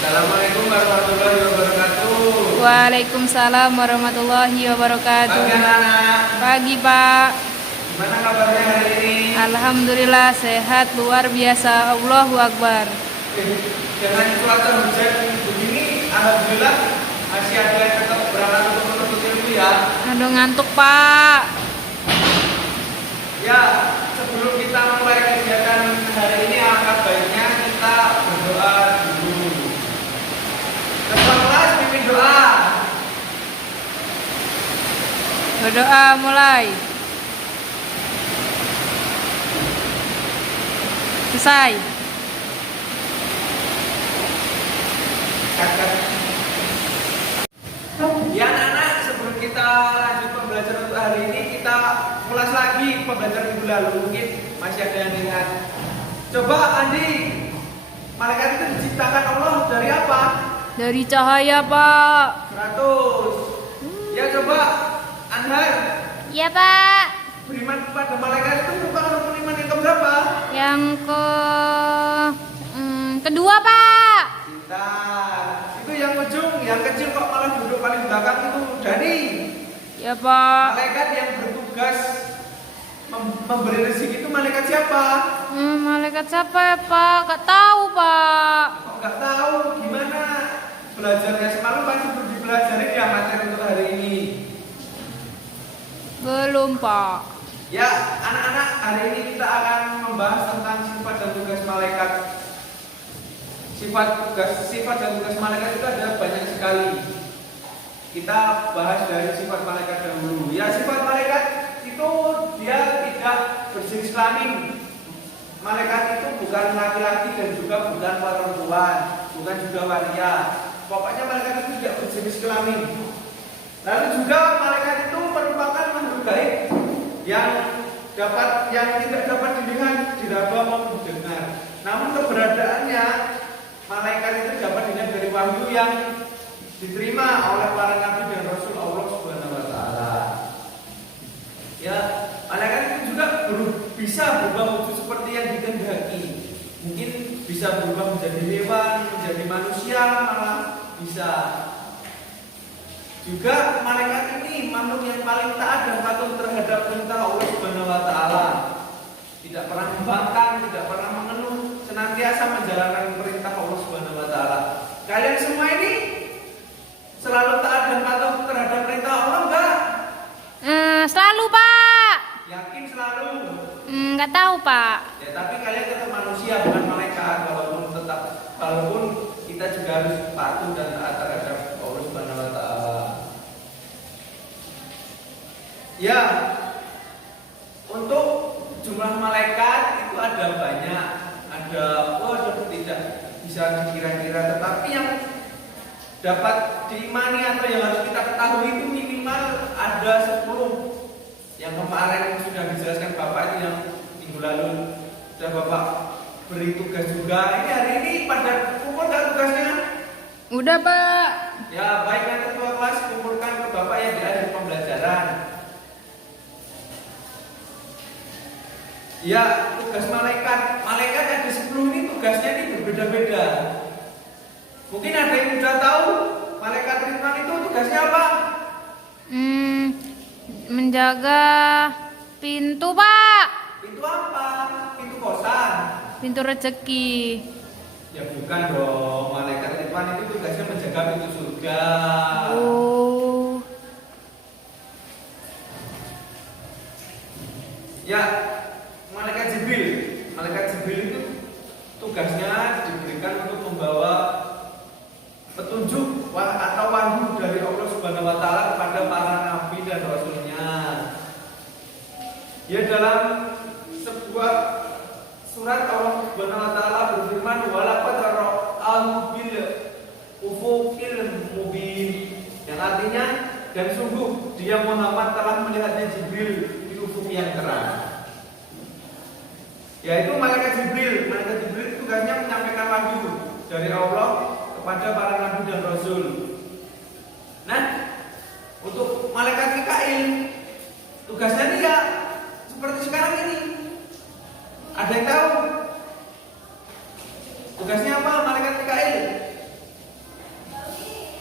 Assalamualaikum warahmatullahi wabarakatuh. Waalaikumsalam warahmatullahi wabarakatuh. Pagi anak-anak. Pagi Pak. Gimana kabarnya hari ini? Alhamdulillah sehat luar biasa. Allahu Akbar. Dengan cuaca hujan begini, alhamdulillah masih ada yang tetap berangkat untuk menuntut ilmu ya. Aduh ngantuk Pak. Ya, sebelum kita mulai kegiatan hari ini, alangkah baiknya kita berdoa dulu. Ketua kelas pimpin doa. Berdoa mulai. Selesai. Ya anak-anak, sebelum kita lanjut pembelajaran untuk hari ini, kita ulas lagi pembelajaran minggu lalu. Mungkin masih ada yang ingat. Coba Andi, malaikat itu diciptakan Allah dari apa? Dari cahaya Pak. 100. Ya coba Anhar, Iya Pak. beriman kepada malaikat itu merupakan rukun iman yang keberapa? Yang kedua Pak. Pintar. Itu yang ujung, yang kecil kok malah duduk paling belakang itu Dani. Ya Pak. Malaikat yang bertugas memberi rezeki itu malaikat siapa? Malaikat siapa ya Pak? Gak tahu Pak. Kok nggak tahu gimana belajarnya semalam pasti belum dipelajari ya materi untuk hari ini. Belum Pak. Ya anak-anak, hari ini kita akan membahas tentang sifat dan tugas malaikat. Sifat dan tugas malaikat itu ada banyak sekali. Kita bahas dari sifat malaikat dahulu. Ya sifat malaikat itu dia tidak berjenis kelamin. Malaikat itu bukan laki-laki dan juga bukan perempuan, bukan juga wanita. Pokoknya malaikat itu tidak berjenis kelamin. Lalu juga malaikat itu merupakan makhluk gaib yang tidak dapat dilihat, diraba maupun didengar. Namun keberadaannya malaikat itu dapat dilihat dari wahyu yang diterima oleh para nabi dan rasul Allah Subhanahu wa taala. Ya, malaikat itu juga bisa berubah wujud seperti yang dikehendaki. Mungkin bisa berubah menjadi hewan, menjadi manusia, malah bisa. Juga malaikat ini makhluk yang paling taat dan patuh terhadap perintah Allah Subhanahu wa taala. Tidak pernah membangkang, tidak pernah mengeluh, senantiasa menjalankan perintah Allah Subhanahu wa taala. Kalian semua ini selalu taat dan patuh terhadap perintah Allah enggak? Selalu Pak. Yakin selalu? Nggak tahu Pak. Ya, tapi kalian tetap manusia bukan malaikat, walaupun kita juga harus patuh dan taat terhadap Allah Subhanahu wa taala. Ya, untuk jumlah malaikat itu ada banyak, ada tidak bisa dikira-kira, tetapi yang dapat diimani atau yang harus kita ketahui itu minimal ada 10. Yang kemarin sudah dijelaskan Bapak itu yang minggu lalu sudah Bapak beri tugas juga. Ini hari ini pada kumpul nggak tugasnya? Udah Pak. Ya baik, nanti ketua kelas kumpulkan ke Bapak ya di akhir pembelajaran. Ya, tugas malaikat ada 10 ini tugasnya ini berbeda-beda. Mungkin ada yang sudah tahu malaikat Ridwan itu tugasnya apa? Menjaga pintu Pak. Pintu apa? Pintu kosan? Pintu rezeki. Ya bukan dong, malaikat Ridwan itu tugasnya menjaga pintu surga. Oh. Ya, malaikat Jibril itu tugasnya diberikan untuk membawa petunjuk atau wahyu dari Allah Subhanahu wa taala kepada para nabi dan rasulnya. Ya, dalam sebuah surat Allah Subhanahu wa taala berfirman, "Walaqad ra'ahu bil ufuqil mubin." Yang artinya, dan sungguh dia Muhammad telah melihatnya Jibril di ufuk yang terang. Yaitu malaikat Jibril. Malaikat Jibril tugasnya menyampaikan wahyu dari Allah kepada para nabi dan rasul. Nah, untuk malaikat Mikail tugasnya dia seperti sekarang ini. Ada yang tahu? Tugasnya apa malaikat Mikail?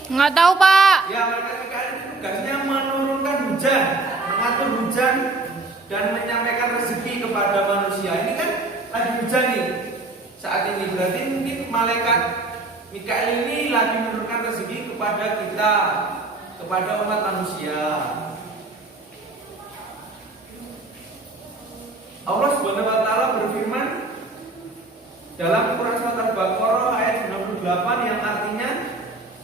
Nggak tahu, Pak. Ya, malaikat Mikail itu tugasnya menurunkan hujan, mengatur hujan dan menyampaikan rezeki kepada manusia. Ini kan lagi hujan nih saat ini, berarti mungkin malaikat Mikail ini lagi menurunkan rezeki kepada kita, kepada umat manusia. Allah Subhanahu wa taala berfirman dalam Quran surat Al-Baqarah ayat 98 yang artinya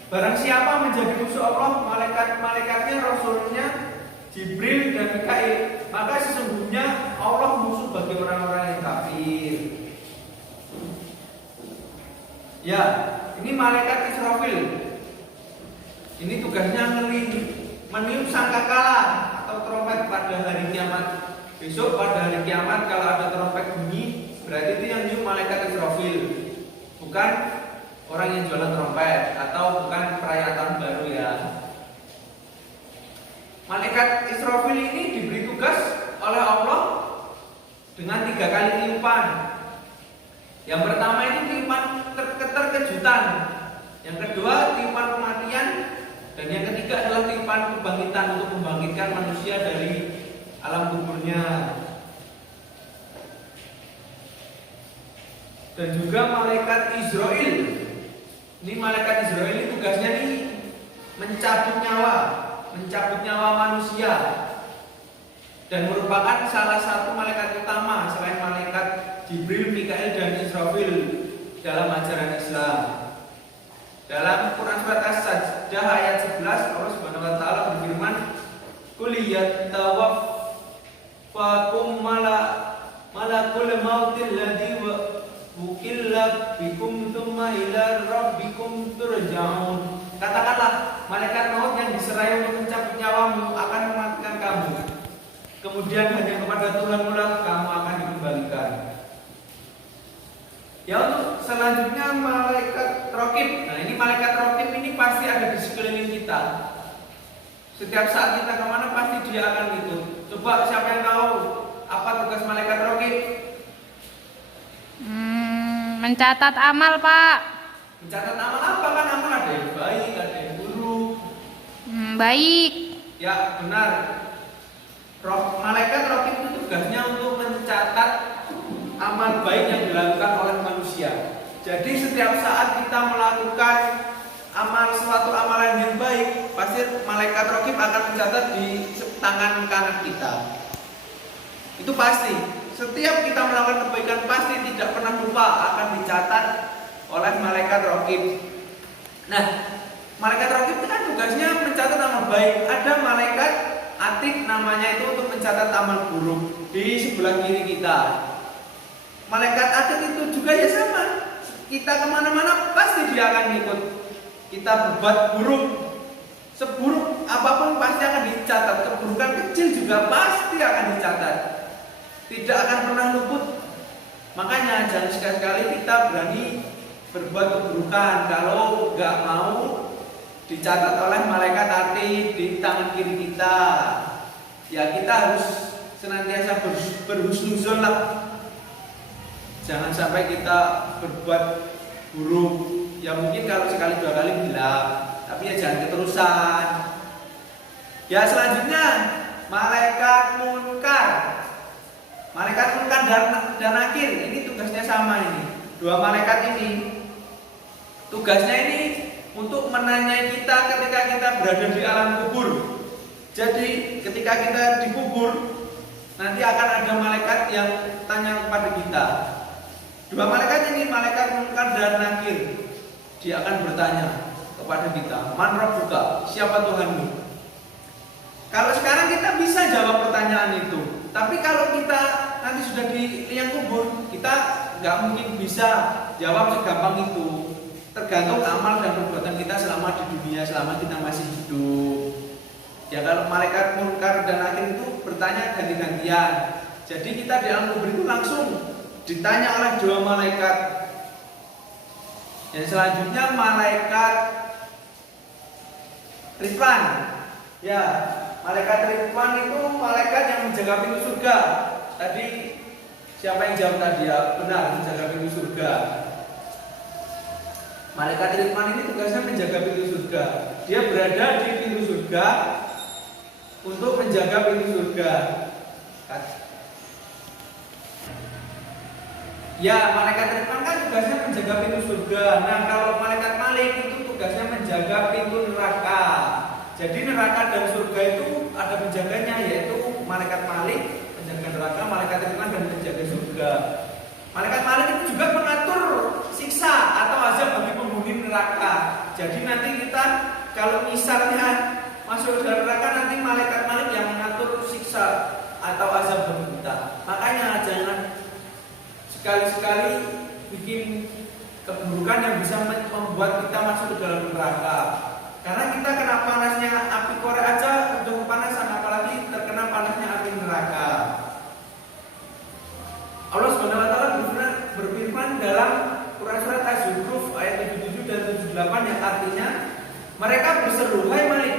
barang siapa menjadi musuh Allah, malaikat-malaikatnya, rasulnya Jibril dan Mikail, maka sesungguhnya Allah musuh bagi orang-orang yang kafir. Ya, ini malaikat Israfil. Ini tugasnya meniup sangkakala atau trompet pada hari kiamat. Besok pada hari kiamat kalau ada trompet bunyi, berarti itu yang niup malaikat Israfil, bukan orang yang jualan trompet atau bukan perayaan tahun baru ya. Malaikat Israfil ini diberi tugas oleh Allah dengan 3 kali tiupan. Yang pertama ini tiupan keterkejutan, yang kedua tiupan kematian, dan yang ketiga adalah tiupan kebangkitan untuk membangkitkan manusia dari alam kuburnya. Dan juga malaikat Israel. Ini malaikat Israel ini tugasnya nih mencabut nyawa manusia, dan merupakan salah satu malaikat utama selain malaikat Jibril, Mikail, dan Israfil dalam ajaran Islam. Dalam Quran surat As-Sajdah ayat 11 Allah Subhanahu wa taala berfirman, "Qul yatawaffakum malakul mautil ladzi wukilla bikum tsumma ila rabbikum turja'un." Katakanlah, malaikat maut yang diserai untuk mencabut nyawamu akan mematikan kamu. Kemudian hanya kepada Tuhanmu lah kamu akan dikembalikan. Ya, untuk selanjutnya malaikat Raqib. Nah, ini malaikat Raqib ini pasti ada di sekeliling kita. Setiap saat kita kemana pasti dia akan ikut. Coba siapa yang tahu apa tugas malaikat Raqib? Mencatat amal, Pak. Mencatat amal apa? Kan amal ada yang baik, ada yang buruk. Baik. Ya, benar. Malaikat Raqib itu tugasnya untuk mencatat amal baik yang dilakukan oleh manusia. Jadi setiap saat kita melakukan suatu amalan yang baik, pasti malaikat Raqib akan mencatat di tangan kanan kita. Itu pasti. Setiap kita melakukan kebaikan pasti tidak pernah lupa akan dicatat oleh malaikat Raqib. Nah, malaikat Raqib itu kan tugasnya mencatat amal baik. Ada malaikat Atid namanya itu untuk mencatat amal buruk di sebelah kiri kita. Malaikat Atid itu juga ya sama. Kita kemana-mana pasti dia akan ikut. Kita berbuat buruk, seburuk apapun pasti akan dicatat. Keburukan kecil juga pasti akan dicatat. Tidak akan pernah luput. Makanya jangan sekali-kali kita berani berbuat keburukan kalau nggak mau dicatat oleh malaikat Atid di tangan kiri kita. Ya, kita harus senantiasa berhusnuzon lah. Jangan sampai kita berbuat buruk. Ya mungkin kalau sekali 2 kali bilang, tapi ya jangan keterusan. Ya, selanjutnya malaikat munkar. Malaikat munkar dan nakir ini tugasnya sama ini. 2 malaikat ini tugasnya ini untuk menanyai kita ketika kita berada di alam kubur. Jadi ketika kita dikubur, nanti akan ada malaikat yang tanya kepada kita. 2 malaikat ini, malaikat munkar dan nakir, dia akan bertanya kepada kita, "Man rabbuka?" Siapa Tuhanmu? Kalau sekarang kita bisa jawab pertanyaan itu, tapi kalau kita nanti sudah di liang kubur, kita nggak mungkin bisa jawab segampang itu. Tergantung amal dan perbuatan kita selama di dunia, selama kita masih hidup. Ya, kalau malaikat munkar dan nakir itu bertanya ganti-gantian. Jadi kita di alam kubur itu langsung ditanya oleh 2 malaikat. Yang selanjutnya malaikat Ridwan. Ya, malaikat Ridwan itu malaikat yang menjaga pintu surga. Tadi siapa yang jawab tadi ya? Benar, menjaga pintu surga. Malaikat Ridwan ini tugasnya menjaga pintu surga. Dia berada di pintu surga untuk menjaga pintu surga. Ya, malaikat Ridwan kan tugasnya menjaga pintu surga. Nah, kalau malaikat Malik itu tugasnya menjaga pintu neraka. Jadi neraka dan surga itu ada penjaganya, yaitu malaikat Malik penjaga neraka, malaikat Ridwan dan penjaga surga. Malaikat Malik itu juga mengatur siksa atau azab bagi penghuni neraka. Jadi nanti kita kalau misalnya masuk ke dalam neraka, nanti malaikat Malik yang mengatur siksa atau azab bagi kita. Makanya jangan sekali-sekali bikin keburukan yang bisa membuat kita masuk ke dalam neraka. Karena kita kena panasnya api korek aja udah kepanasan, apalagi terkena panasnya api neraka. Allah Subhanahu wa taala berfirman dalam Quran surat Az-Zukhruf ayat 77 dan 78 yang artinya, mereka berseru, "Hai Malik,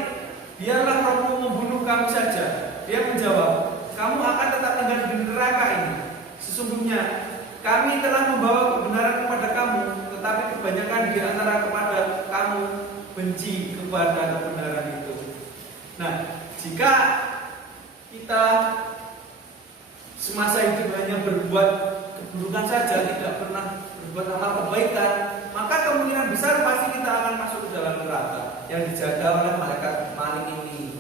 biarlah Rabbmu membunuh kami saja." Dia menjawab, "Kamu akan tetap tinggal di neraka ini. Sesungguhnya kami telah membawa kebenaran kepada kamu, tetapi kebanyakan di antara kepada kamu benci kepada kebenaran itu." Nah, jika kita semasa hidup hanya berbuat keburukan saja, tidak pernah berbuat amal kebaikan, maka kemungkinan besar pasti kita akan masuk ke dalam neraka yang dijaga oleh malaikat Malik ini.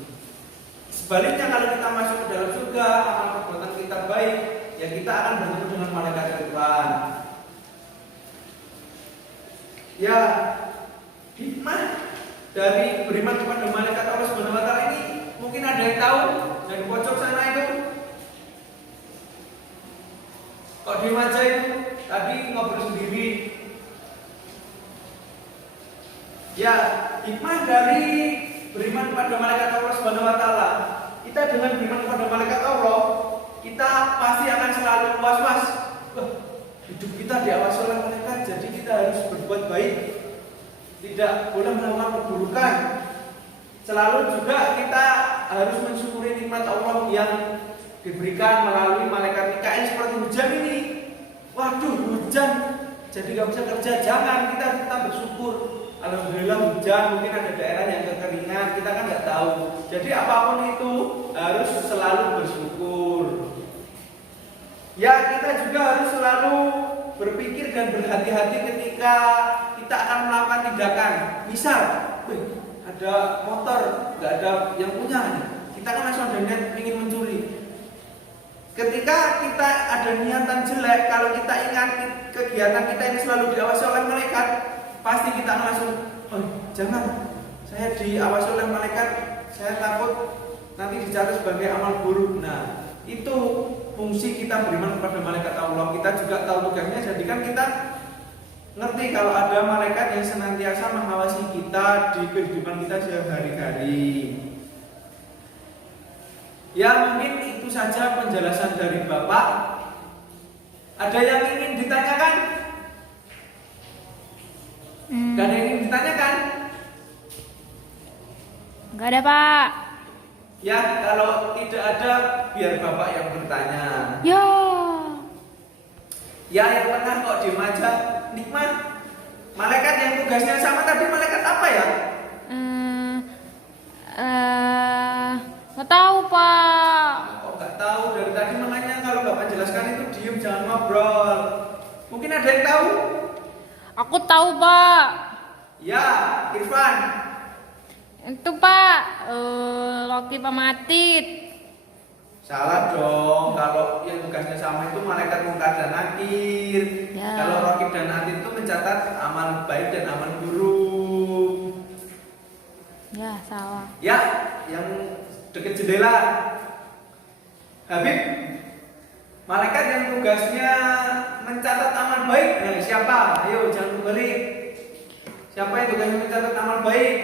Sebaliknya, kalau kita masuk ke dalam surga, amal perbuatan kita baik, ya kita akan bertemu dengan malaikat Ridwan. Ya, hikmah dari beriman kepada malaikat Allah Subhanahu wa taala ini mungkin ada yang tahu, dan di pojok sana itu kok di aja itu tadi ngobrol sendiri. Ya, hikmah dari beriman kepada malaikat Allah Subhanahu wa taala. Kita dengan beriman kepada malaikat Allah, kita pasti akan selalu was-was. Hidup kita diawasi oleh malaikat, jadi kita harus berbuat baik. Tidak boleh melakukan keburukan. Selalu juga kita harus mensyukuri nikmat Allah yang diberikan melalui malaikat Mikail seperti hujan ini. Waduh, hujan, jadi nggak bisa kerja. Jangan, kita tetap bersyukur. Alhamdulillah hujan, mungkin ada daerah yang kekeringan, kita kan nggak tahu. Jadi apapun itu harus selalu bersyukur. Ya, kita juga harus selalu berpikir dan berhati-hati ketika kita akan melakukan tindakan. Misal, ada motor, nggak ada yang punya, kita kan langsung ada niat ingin mencuri. Ketika kita ada niatan jelek, kalau kita ingat kegiatan kita ini selalu diawasi oleh malaikat, pasti kita akan langsung, jangan, saya diawasi oleh malaikat, saya takut nanti dicatat sebagai amal buruk. Nah, itu fungsi kita beriman kepada malaikat Allah. Kita juga tahu tugasnya, jadi kan kita ngerti kalau ada malaikat yang senantiasa mengawasi kita di kehidupan kita sehari-hari. Ya, mungkin itu saja penjelasan dari Bapak. Ada yang ingin ditanyakan? Gak ada yang ingin ditanyakan? Gak ada, Pak. Ya, kalau tidak ada, biar Bapak yang bertanya. Ya. Ya, yang pernah kok diem aja. Nikmat. Malaikat yang tugasnya sama tadi, malaikat apa ya? Nggak tahu, Pak. Kok nggak tahu dari tadi, makanya kalau Bapak jelaskan itu diem, jangan ngobrol. Mungkin ada yang tahu? Aku tahu, Pak. Ya, Irfan. Itu, Pak, Loki Pamatit. Salah dong, kalau yang tugasnya sama itu malaikat Munkar dan Nakir. Ya. Kalau Raqib dan Atid itu mencatat amal baik dan amal buruk. Ya, salah. Ya, yang dekat jendela. Habib, malaikat yang tugasnya mencatat amal baik. Nah, siapa? Ayo, jangan kebalik. Siapa yang tugasnya mencatat amal baik?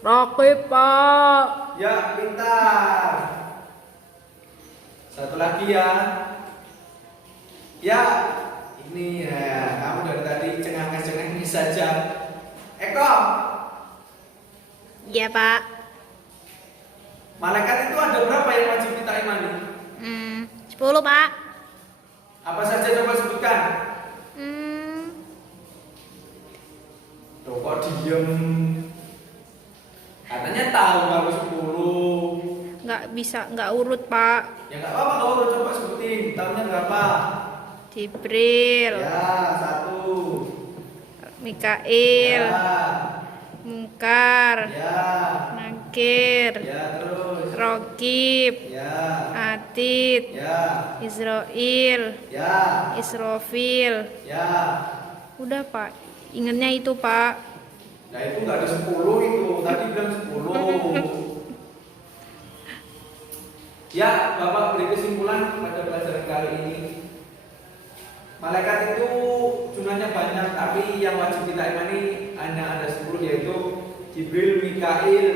Raqib, Pak. Ya, pintar. Satu lagi ya. Ya, ini ya, kamu dari tadi cengang-cengeng saja. Eko. Iya, Pak. Malaikat itu ada berapa yang wajib kita imani? 10, Pak. Apa saja coba sebutkan? Loh, kok diem? Katanya tahu baru 10. Nggak bisa, nggak urut Pak. Ya nggak apa-apa, kamu udah coba sebutin. Tahunnya berapa? Jibril, Ya, 1. Mikail, Ya, Mungkar, ya, Nakir, ya terus. Rokib, Ya, Atid, ya, Israel, ya, Israfil. ya. Udah Pak, ingatnya itu Pak. Nah itu nggak ada 10 itu. Tadi bilang 10. Ya, Bapak beri kesimpulan pada pelajaran kali ini. Malaikat itu jumlahnya banyak, tapi yang wajib kita imani hanya ada 10, yaitu Jibril, Mikail,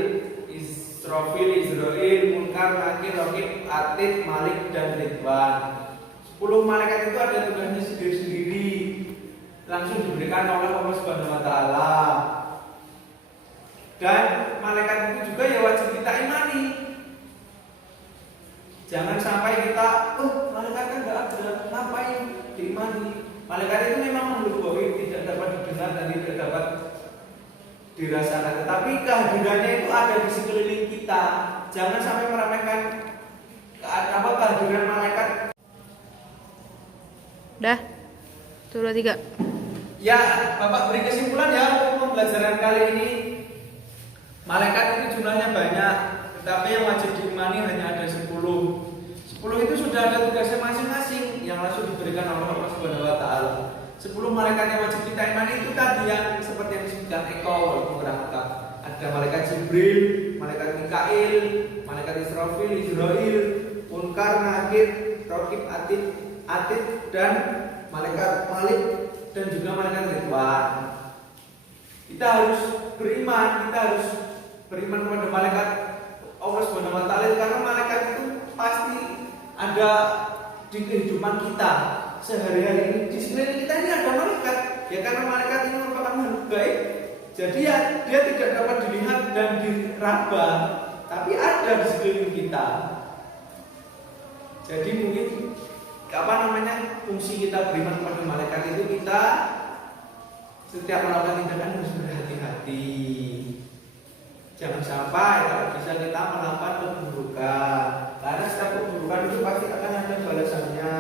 Israfil, Israel, Munkar, Nakir, Rokib, Atid, Malik, dan Ridwan. 10 malaikat itu ada tugasnya sendiri-sendiri, langsung diberikan oleh Allah Subhanahu wa Ta'ala. Dan malaikat itu juga ya wajib kita imani. Jangan sampai kita, malaikat kan nggak ada, ngapain diimani? Malaikat itu memang makhluk gaib, tidak dapat didengar dan tidak dapat dirasakan. Tetapi kehadirannya itu ada di sekeliling kita. Jangan sampai meremehkan kehadiran malaikat. Dah, 2, 3. Ya, Bapak beri kesimpulan ya untuk pembelajaran kali ini. Malaikat itu jumlahnya banyak, tetapi yang wajib diimani hanya ada 10. 10 itu sudah ada tugasnya masing-masing yang langsung diberikan oleh Allah Subhanahu wa Ta'ala. 10 malaikat yang wajib kita imani itu tadi yang seperti yang disebutkan Eko kurang lengkap. Ada malaikat Jibril, malaikat Mikail, malaikat Israfil, Israel, Munkar, Nakir, Rokib, Atid, dan malaikat Malik, dan juga malaikat Ridwan. Kita harus beriman kepada malaikat Allah Subhanahu wa Ta'ala, karena malaikat itu pasti ada di kehidupan kita sehari-hari ini. Di sekeliling kita ini ada malaikat. Ya karena malaikat ini merupakan makhluk gaib, jadi ya dia tidak dapat dilihat dan diraba, tapi ada di sekeliling kita. Jadi mungkin fungsi kita beriman kepada malaikat itu kita setiap melakukan tindakan harus berhati-hati. Jangan sampai kalau bisa kita melakukan keburukan, karena setiap keburukan itu pasti akan ada balasannya.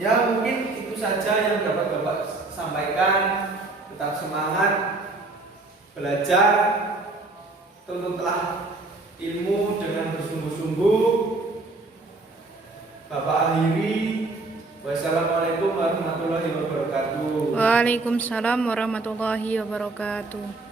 Ya mungkin itu saja yang dapat Bapak sampaikan. Tetap semangat belajar, tuntutlah ilmu dengan bersungguh-sungguh. Bapak akhiri. Wassalamualaikum warahmatullahi wabarakatuh. Waalaikumsalam warahmatullahi wabarakatuh.